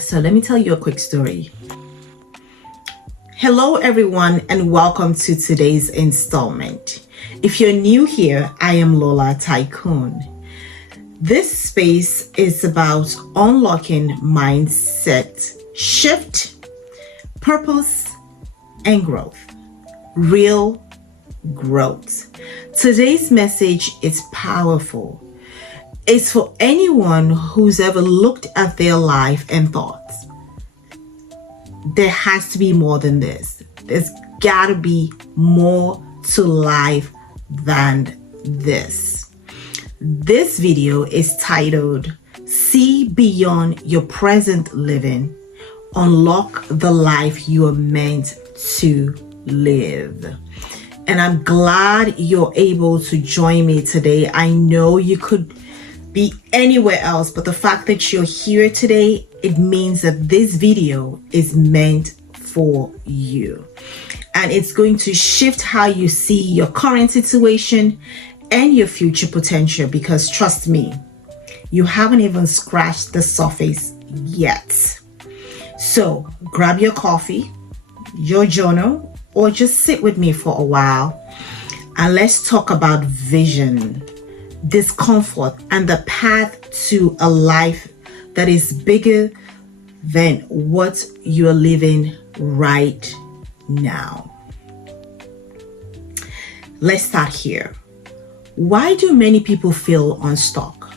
So let me tell you a quick story. Hello everyone, and welcome to today's installment. If you're new here, I am Lola Tycoon. This space is about unlocking mindset shift, purpose, and growth. Real growth. Today's message is powerful. It's for anyone who's ever looked at their life and thought, there has to be more than this. There's got to be more to life than this. This video is titled, See Beyond Your Present Living, Unlock the Life You Are Meant to Live. And I'm glad you're able to join me today. I know you could be anywhere else, but the fact that you're here today, it means that this video is meant for you. And it's going to shift how you see your current situation and your future potential, because trust me, you haven't even scratched the surface yet. So grab your coffee, your journal, or just sit with me for a while and let's talk about vision, discomfort, and the path to a life that is bigger than what you're living right now. Let's start here. Why do many people feel unstuck?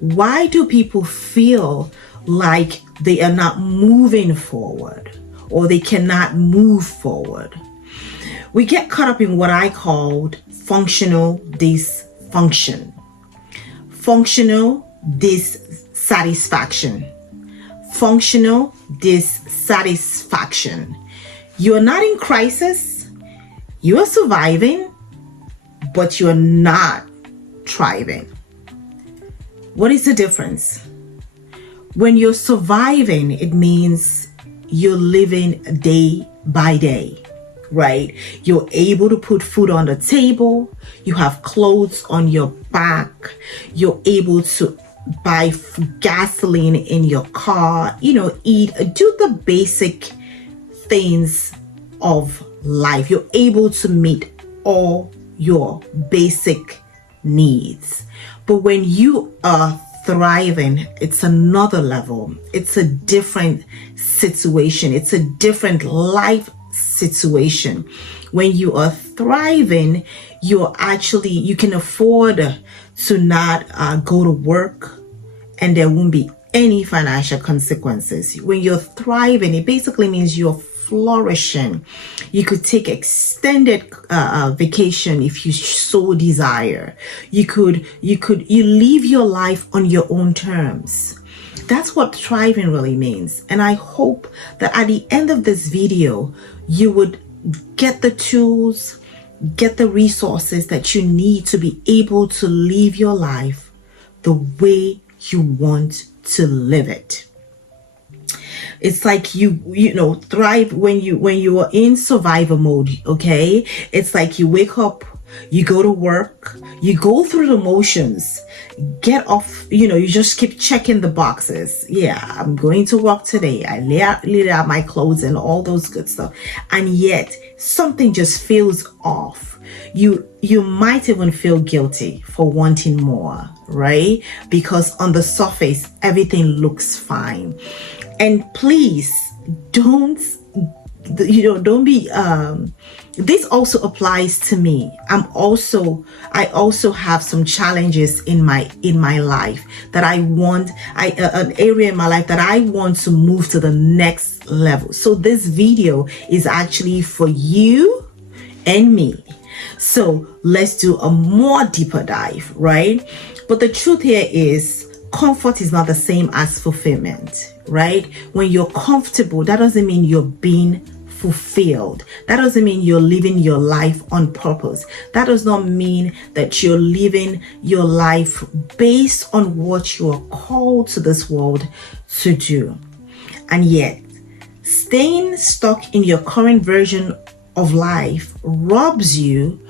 Why do people feel like they are not moving forward or they cannot move forward? We get caught up in what I called functional dysfunction, functional dissatisfaction, functional dissatisfaction. You are not in crisis, you are surviving, but you are not thriving. What is the difference? When you're surviving, it means you're living day by day, right? You're able to put food on the table, you have clothes on your back, you're able to buy gasoline in your car, eat, do the basic things of life. You're able to meet all your basic needs. But when you are thriving, it's another level. It's a different situation. It's a different life situation. When you are thriving, you can afford to not go to work, and there won't be any financial consequences. When you're thriving, it basically means you're flourishing. You could take extended vacation if you so desire. You live your life on your own terms. That's what thriving really means. And I hope that at the end of this video, you would get the tools, get the resources that you need to be able to live your life the way you want to live it. It's like you thrive when you are in survival mode, okay? It's like you wake up, you go to work, you go through the motions, get off, you just keep checking the boxes. Yeah, I'm going to work today. I lay out my clothes and all those good stuff. And yet something just feels off. You might even feel guilty for wanting more, right? Because on the surface, everything looks fine. And please don't be, this also applies to me. I also have some challenges in my life that an area in my life that I want to move to the next level. So this video is actually for you and me. So let's do a more deeper dive, right? But the truth here is, comfort is not the same as fulfillment, right? When you're comfortable, that doesn't mean you're being fulfilled. That doesn't mean you're living your life on purpose. That does not mean that you're living your life based on what you are called to this world to do. And yet, staying stuck in your current version of life robs you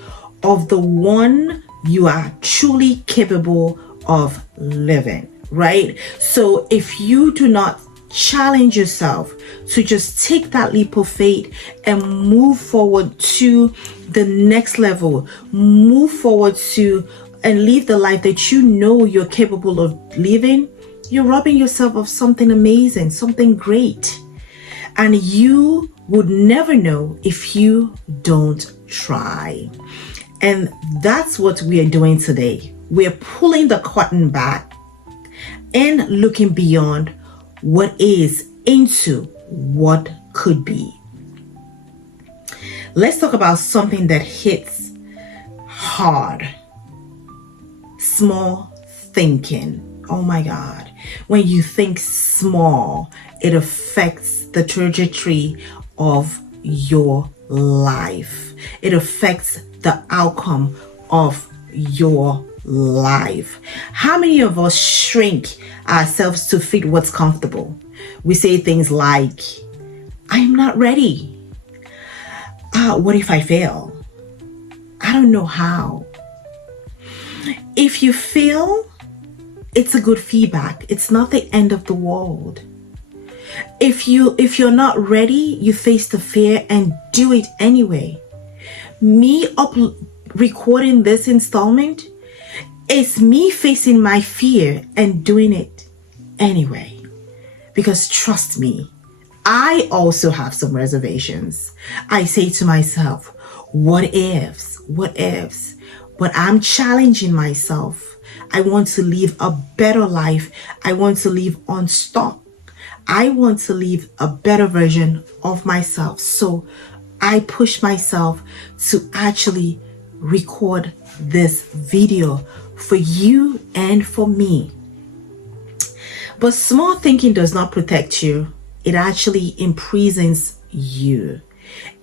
of the one you are truly capable of living, right? So if you do not challenge yourself to just take that leap of faith and move forward to the next level. Move forward to and live the life that you know you're capable of living. You're robbing yourself of something amazing, something great. And you would never know if you don't try. And that's what we are doing today. We're pulling the curtain back and looking beyond what is into what could be. Let's talk about something that hits hard. Small thinking. Oh my God. When you think small, it affects the trajectory of your life. It affects the outcome of your life. How many of us shrink ourselves to fit what's comfortable? We say things like, I am not ready. What if I fail? I don't know how. If you fail, it's a good feedback. It's not the end of the world. If you're not ready, you face the fear and do it anyway. Me recording this installment, it's me facing my fear and doing it anyway. Because trust me, I also have some reservations. I say to myself, what ifs? But I'm challenging myself. I want to live a better life. I want to live unstuck. I want to live a better version of myself. So I push myself to actually record this video for you and for me. But small thinking does not protect you. It actually imprisons you.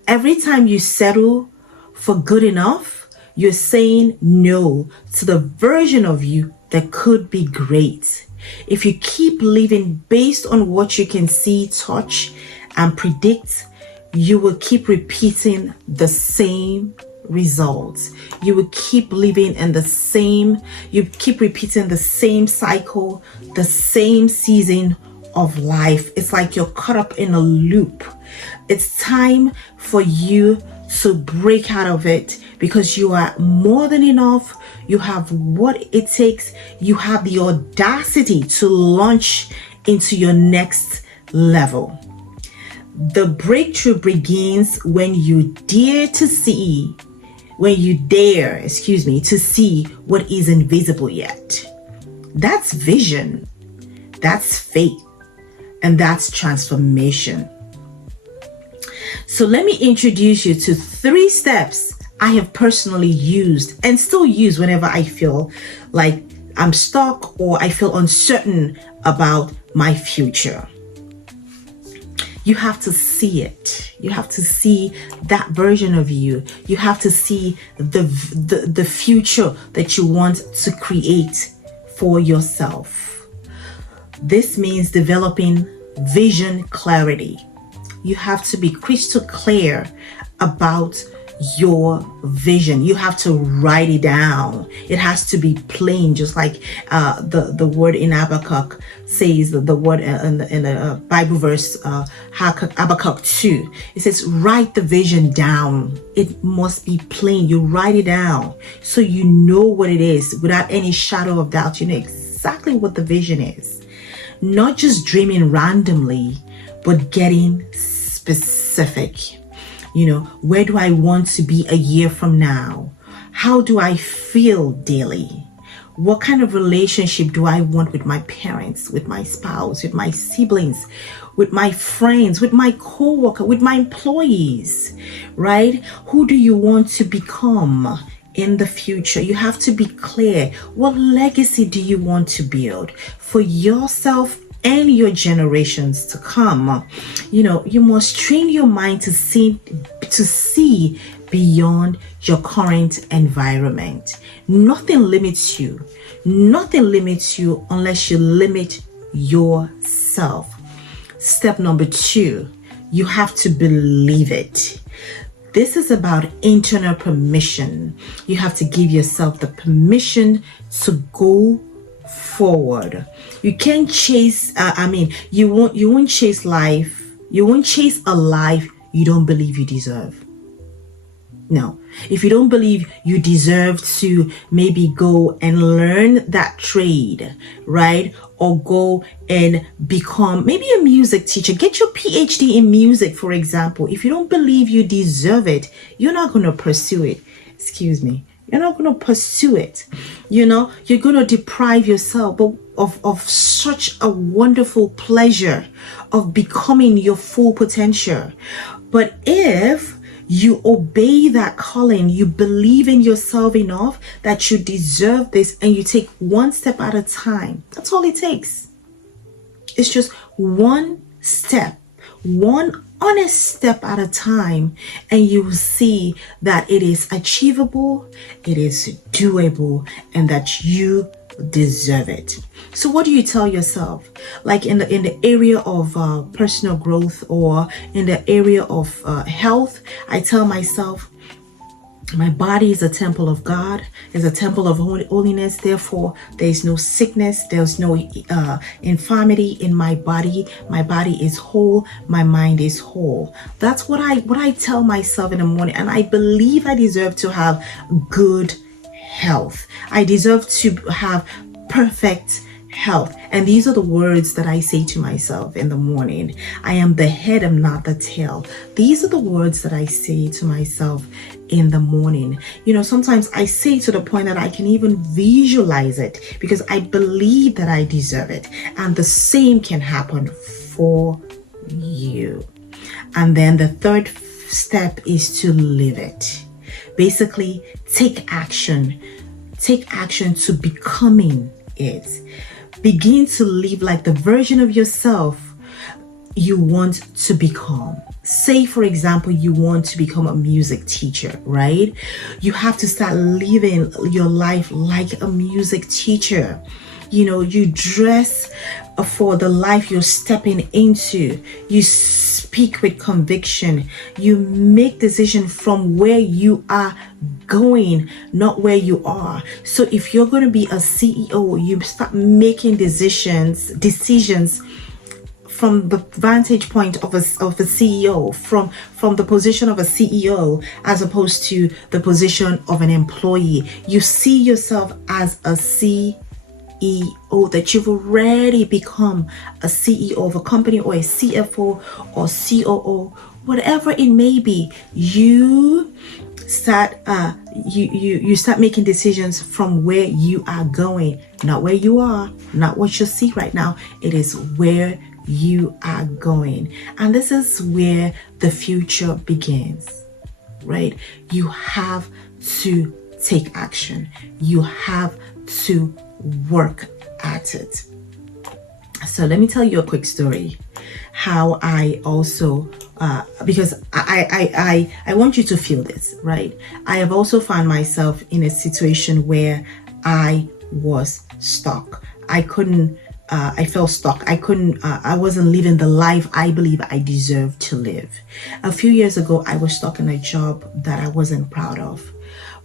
Every time you settle for good enough, you're saying no to the version of you that could be great. If you keep living based on what you can see, touch, and predict, you will keep repeating the same results. You will keep living in you keep repeating the same cycle, the same season of life. It's like you're caught up in a loop. It's time for you to break out of it, because you are more than enough. You have what it takes. You have the audacity to launch into your next level. The breakthrough begins when you dare to see what is invisible yet. That's vision. That's faith. And that's transformation. So let me introduce you to 3 steps I have personally used and still use whenever I feel like I'm stuck or I feel uncertain about my future. You have to see it. You have to see that version of you. You have to see the future that you want to create for yourself. This means developing vision clarity. You have to be crystal clear about your vision. You have to write it down. It has to be plain, just like the word in Habakkuk says, the word in the Bible verse, Habakkuk 2. It says, write the vision down. It must be plain. You write it down so you know what it is without any shadow of doubt. You know exactly what the vision is. Not just dreaming randomly, but getting specific. Where do I want to be a year from now? How do I feel daily? What kind of relationship do I want with my parents, with my spouse, with my siblings, with my friends, with my coworker, with my employees, right? Who do you want to become in the future? You have to be clear. What legacy do you want to build for yourself and your generations to come? You must train your mind to see beyond your current environment. Nothing limits you. Nothing limits you unless you limit yourself. Step number 2, you have to believe it. This is about internal permission. You have to give yourself the permission to go forward. You can't chase, you won't chase life. You won't chase a life you don't believe you deserve. No, if you don't believe you deserve to maybe go and learn that trade, right? Or go and become maybe a music teacher, get your PhD in music, for example. If you don't believe you deserve it, you're not going to pursue it. Excuse me. You're not going to pursue it. You're going to deprive yourself of such a wonderful pleasure of becoming your full potential. But if you obey that calling, you believe in yourself enough that you deserve this, and you take one step at a time. That's all it takes. It's just one step, one honest step at a time, and you will see that it is achievable, it is doable, and that you deserve it. So what do you tell yourself? Like in the area of personal growth, or in the area of health, I tell myself, my body is a temple of God, is a temple of holiness. Therefore, there is no sickness, there's no infirmity in my body. My body is whole, my mind is whole. That's what I tell myself in the morning, and I believe I deserve to have good health. I deserve to have perfect health. And these are the words that I say to myself in the morning. I am the head, I'm not the tail. These are the words that I say to myself in the morning. Sometimes I say to the point that I can even visualize it, because I believe that I deserve it. And the same can happen for you. And then the third step is to live it. Basically, take action. Take action to becoming it. Begin to live like the version of yourself you want to become. Say, for example, you want to become a music teacher, right? You have to start living your life like a music teacher. You dress for the life you're stepping into. You speak with conviction. You make decisions from where you are going, not where you are. So if you're going to be a CEO, you start making decisions from the vantage point of a CEO, from the position of a CEO, as opposed to the position of an employee. You see yourself as a CEO, that you've already become a CEO of a company, or a CFO or COO, whatever it may be. You start you start making decisions from where you are going, not where you are, not what you see right now. It is where you are going. And this is where the future begins, right? You have to take action. You have to work at it. So let me tell you a quick story, how I also because I want you to feel this, right? I have also found myself in a situation where I was stuck. I felt stuck. I wasn't living the life I believe I deserved to live. A few years ago, I was stuck in a job that I wasn't proud of.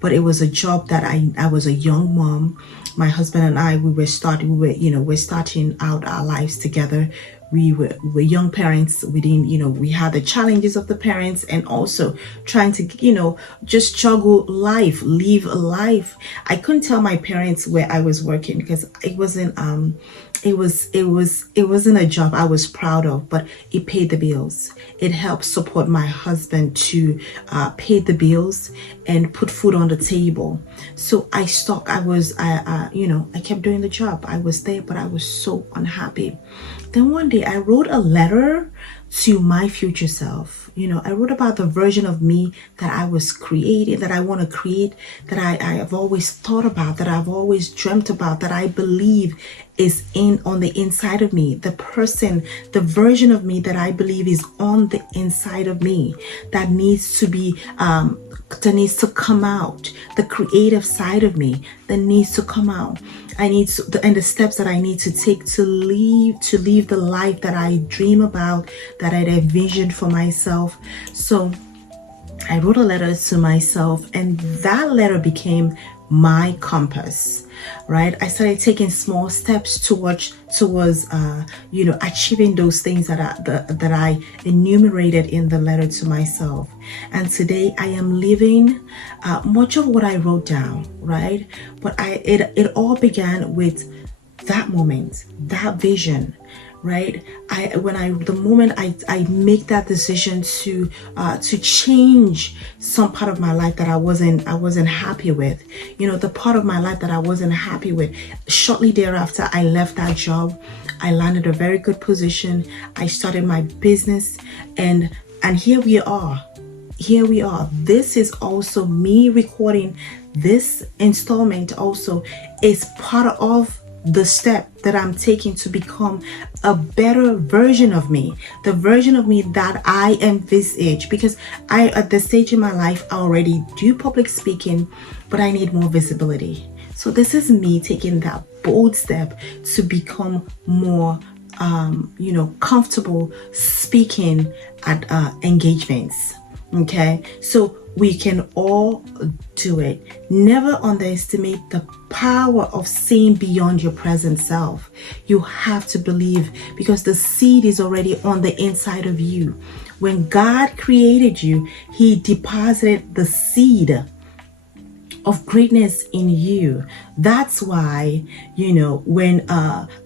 But it was a job that I was a young mom. My husband and I, we're starting out our lives together. We were young parents. We had the challenges of the parents, and also trying to, just juggle life, live a life. I couldn't tell my parents where I was working, because it wasn't a job I was proud of, but it paid the bills. It helped support my husband to pay the bills and put food on the table. So I stuck. I kept doing the job. I was there, but I was so unhappy. Then one day I wrote a letter to my future self. I wrote about the version of me that I was creating, that I want to create, that I have always thought about, that I've always dreamt about, that I believe is on the inside of me. The version of me that I believe is on the inside of me, that needs to come out. The creative side of me that needs to come out. And the steps that I need to take to live the life that I dream about, that I envisioned for myself. So I wrote a letter to myself, and that letter became my compass, right? I started taking small steps towards achieving those things that I enumerated in the letter to myself. And today I am living much of what I wrote down, right? But it all began with that moment, that vision, right? The moment I make that decision to change some part of my life that I wasn't happy with, the part of my life that I wasn't happy with. Shortly thereafter, I left that job. I landed a very good position. I started my business, and here we are. Here we are. This is also me recording this installment. Also, is part of the step that I'm taking to become a better version of me, the version of me that I envisage. Because at this stage in my life, I already do public speaking, but I need more visibility. So this is me taking that bold step to become more, comfortable speaking at engagements. Okay, so we can all do it. Never underestimate the power of seeing beyond your present self. You have to believe, because the seed is already on the inside of you. When God created you, He deposited the seed of greatness in you. That's why, when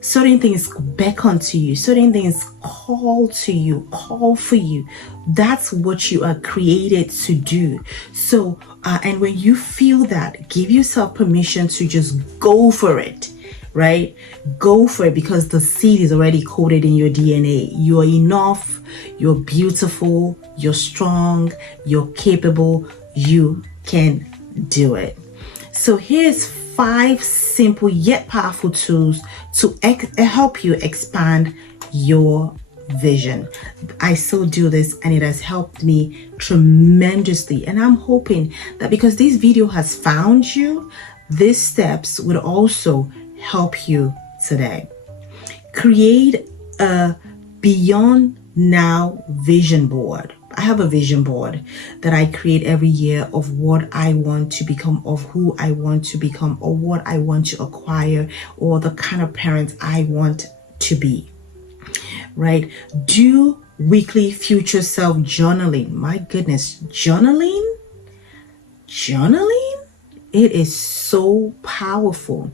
certain things beckon to you, certain things call for you, that's what you are created to do. So, and when you feel that, give yourself permission to just go for it, right? Go for it, because the seed is already coded in your DNA. You're enough, you're beautiful, you're strong, you're capable, you can do it. So here's 5 simple yet powerful tools to help you expand your vision. I still do this, and it has helped me tremendously. And I'm hoping that because this video has found you, these steps would also help you today. Create a beyond now vision board. I have a vision board that I create every year of what I want to become, of who I want to become, or what I want to acquire, or the kind of parent I want to be, right? Do weekly future self journaling. My goodness, journaling? It is so powerful.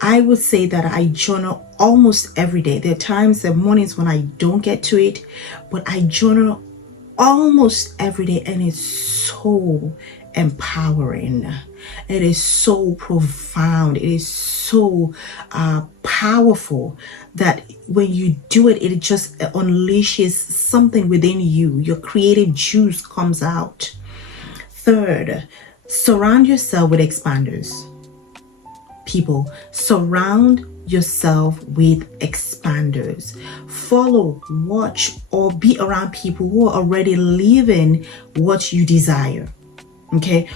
I would say that I journal almost every day. There are times, there are mornings when I don't get to it, but I journal almost every day, and it's so empowering. It is so profound. It is so powerful that when you do it, it just unleashes something within you. Your creative juice comes out. Third, surround yourself with expanders. People, surround yourself with expanders. Follow, watch, or be around people who are already living what you desire. Okay?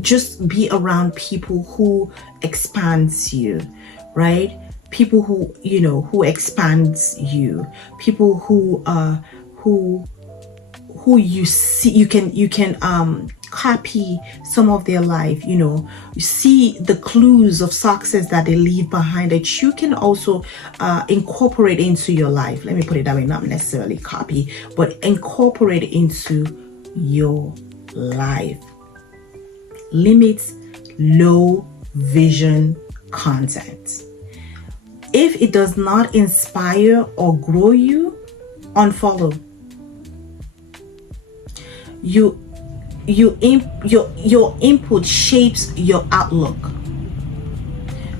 Just be around people who expands you, right? People who expands you. People who you see, you can copy some of their life. You see the clues of success that they leave behind, that you can also incorporate into your life. Let me put it that way, not necessarily copy, but incorporate into your life. Limits low vision content. If it does not inspire or grow you, unfollow. Your input shapes your outlook.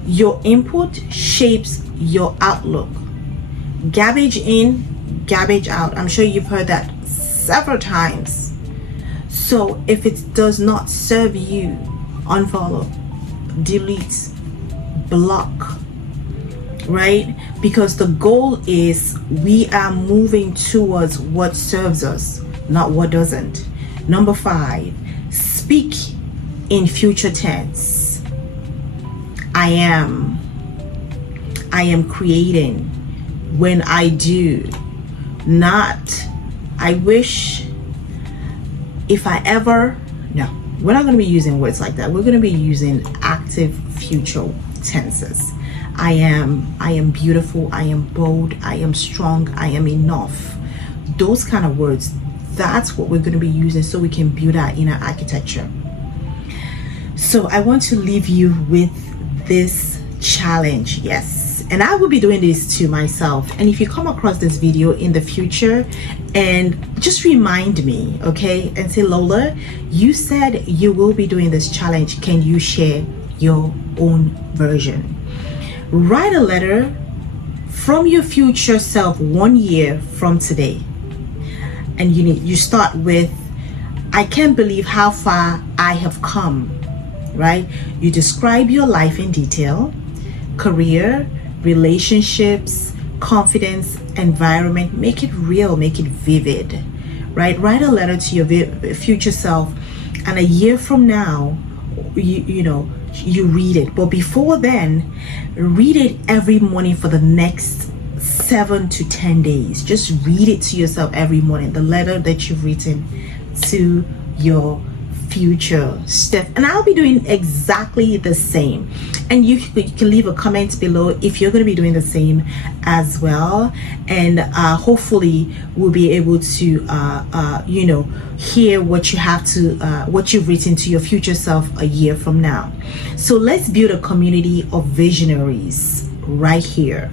Your input shapes your outlook. Garbage in, garbage out. I'm sure you've heard that several times. So if it does not serve you, unfollow, delete, block, right? Because the goal is we are moving towards what serves us, not what doesn't. Number 5, speak in future tense. I am creating when I do, not I wish, if I ever. No, we're not going to be using words like that. We're going to be using active future tenses. I am beautiful, I am bold, I am strong, I am enough. Those kind of words, that's what we're going to be using so we can build our inner architecture. So I want to leave you with this challenge. Yes, and I will be doing this to myself. And if you come across this video in the future, and just remind me, okay, and say, Lola, you said you will be doing this challenge. Can you share your own version? Write a letter from your future self 1 year from today. And you start with, I can't believe how far I have come, right? You describe your life in detail, career, relationships, confidence, environment. Make it real, make it vivid, right? Write a letter to your future self, and a year from now, you read it. But before then, read it every morning for the next 7 to 10 days. Just read it to yourself every morning, the letter that you've written to your future Steph. And I'll be doing exactly the same, and you can leave a comment below if you're going to be doing the same as well, and hopefully we'll be able to hear what you have to what you've written to your future self a year from now. So let's build a community of visionaries right here.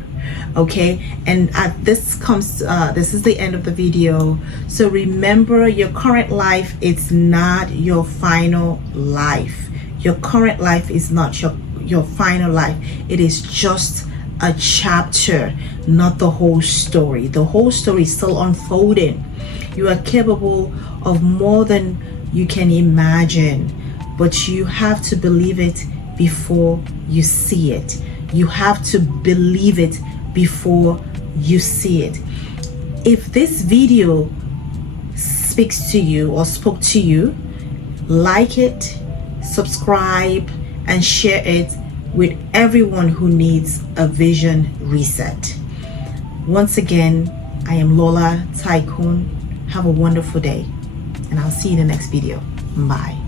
Okay, and this is the end of the video. So remember, your current life, it's not your final life. Your current life is not your final life. It is just a chapter, not the whole story. The whole story is still unfolding. You are capable of more than you can imagine, but you have to believe it before you see it. You have to believe it before you see it. If this video speaks to you or spoke to you, like it, subscribe, and share it with everyone who needs a vision reset. Once again, I am Lola Tycoon. Have a wonderful day, and I'll see you in the next video. Bye.